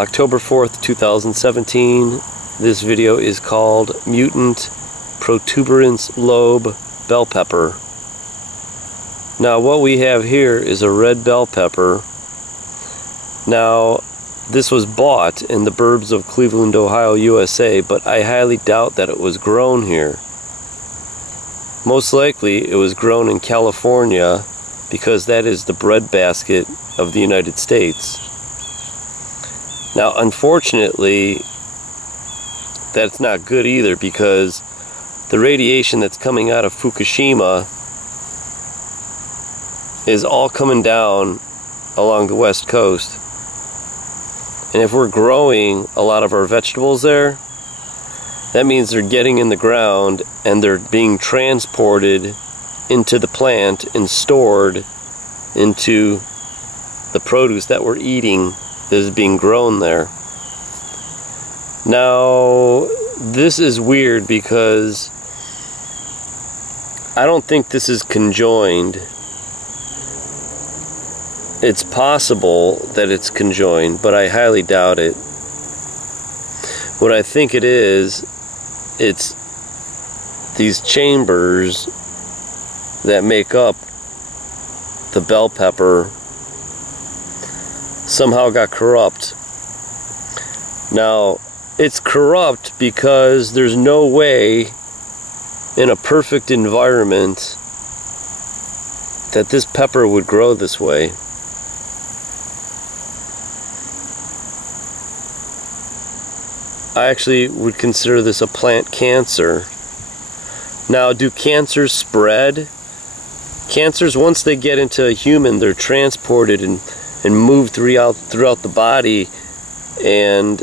October 4th, 2017. This video is called Mutant Protuberance Lobe Bell Pepper. Now what we have here is a red bell pepper. Now this was bought in the burbs of Cleveland, Ohio, USA, but I highly doubt that it was grown here. Most likely it was grown in California because that is the breadbasket of the United States. Now, unfortunately, that's not good either, because the radiation that's coming out of Fukushima is all coming down along the west coast. And if we're growing a lot of our vegetables there, that means they're getting in the ground and they're being transported into the plant and stored into the produce that we're eating that is being grown there. Now, this is weird because I don't think this is conjoined. It's possible that it's conjoined, but I highly doubt it. What I think it is, it's these chambers that make up the bell pepper somehow got corrupt. Now, it's corrupt because there's no way in a perfect environment that this pepper would grow this way. I actually would consider this a plant cancer. Now, do cancers spread? Cancers, once they get into a human, they're transported and moved throughout the body, and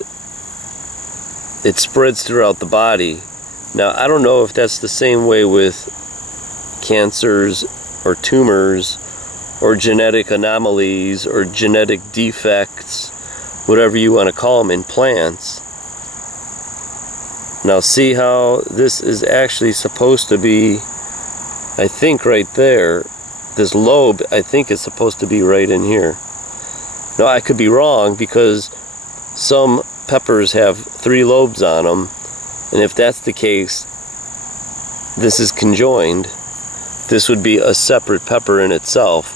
it spreads throughout the body. Now, I don't know if that's the same way with cancers or tumors or genetic anomalies or genetic defects, whatever you want to call them, in plants. Now, see how this is actually supposed to be, I think right there, this lobe, I think is supposed to be right in here. Now, I could be wrong, because some peppers have 3 lobes on them, and if that's the case, this is conjoined. This would be a separate pepper in itself.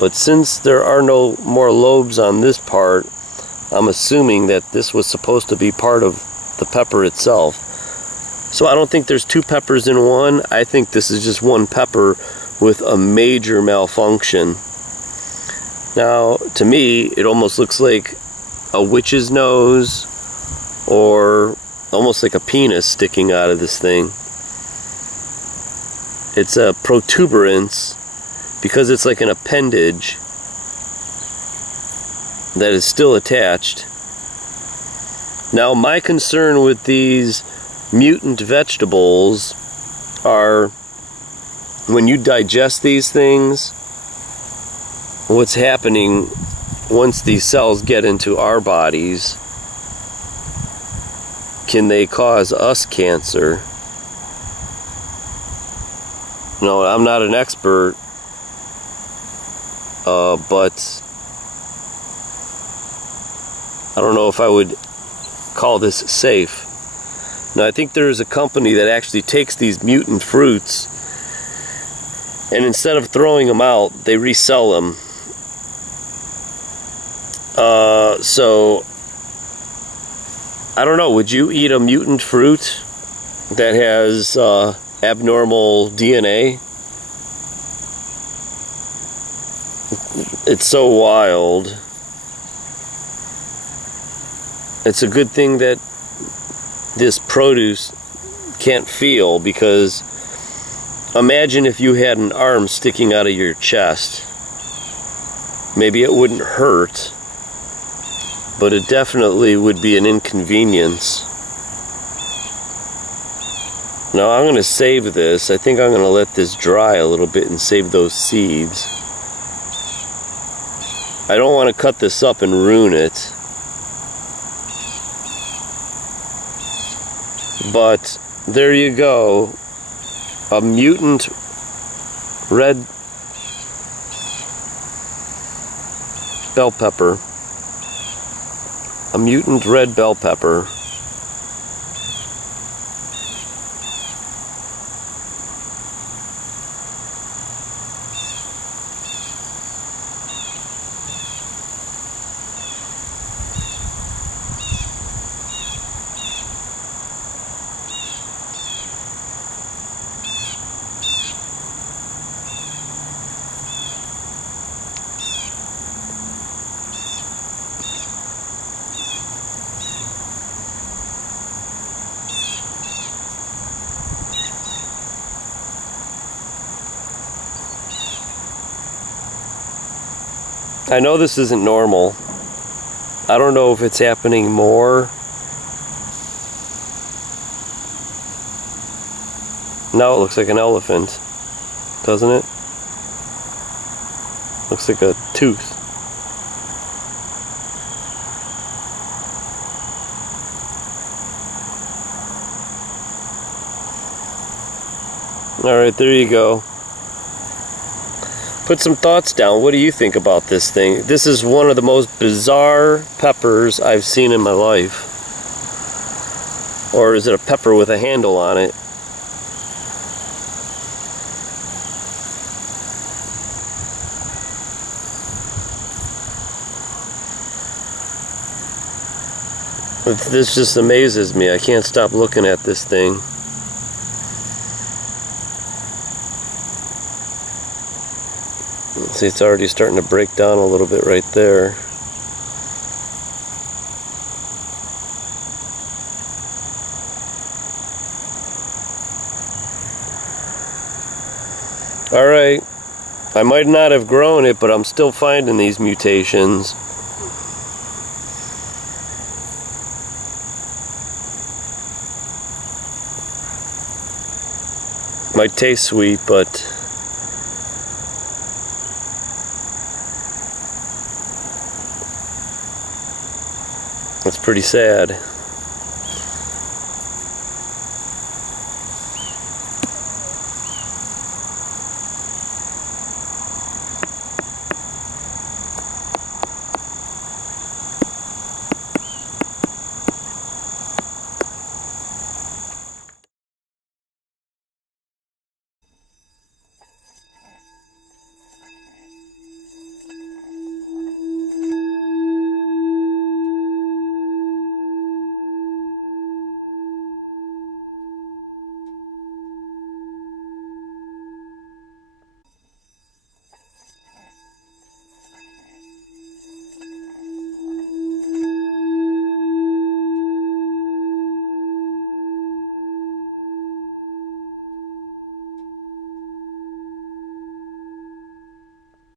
But since there are no more lobes on this part, I'm assuming that this was supposed to be part of the pepper itself. So I don't think there's 2 peppers in one. I think this is just one pepper with a major malfunction. Now, to me, it almost looks like a witch's nose, or almost like a penis sticking out of this thing. It's a protuberance because it's like an appendage that is still attached. Now, my concern with these mutant vegetables are, when you digest these things, what's happening once these cells get into our bodies, can they cause us cancer? No, I'm not an expert, but I don't know if I would call this safe. Now, I think there is a company that actually takes these mutant fruits, and instead of throwing them out, they resell them. So, I don't know, would you eat a mutant fruit that has abnormal DNA? It's so wild. It's a good thing that this produce can't feel, because imagine if you had an arm sticking out of your chest. Maybe it wouldn't hurt, but it definitely would be an inconvenience. Now, I'm going to save this. I think I'm going to let this dry a little bit and save those seeds. I don't want to cut this up and ruin it. But there you go. A mutant red bell pepper. a mutant red bell pepper. I know this isn't normal. I don't know if it's happening more. Now it looks like an elephant, doesn't it? Looks like a tooth. Alright, there you go. Put some thoughts down. What do you think about this thing? This is one of the most bizarre peppers I've seen in my life. Or is it a pepper with a handle on it? This just amazes me. I can't stop looking at this thing. See, it's already starting to break down a little bit right there. Alright, I might not have grown it, but I'm still finding these mutations. Might taste sweet, but it's pretty sad.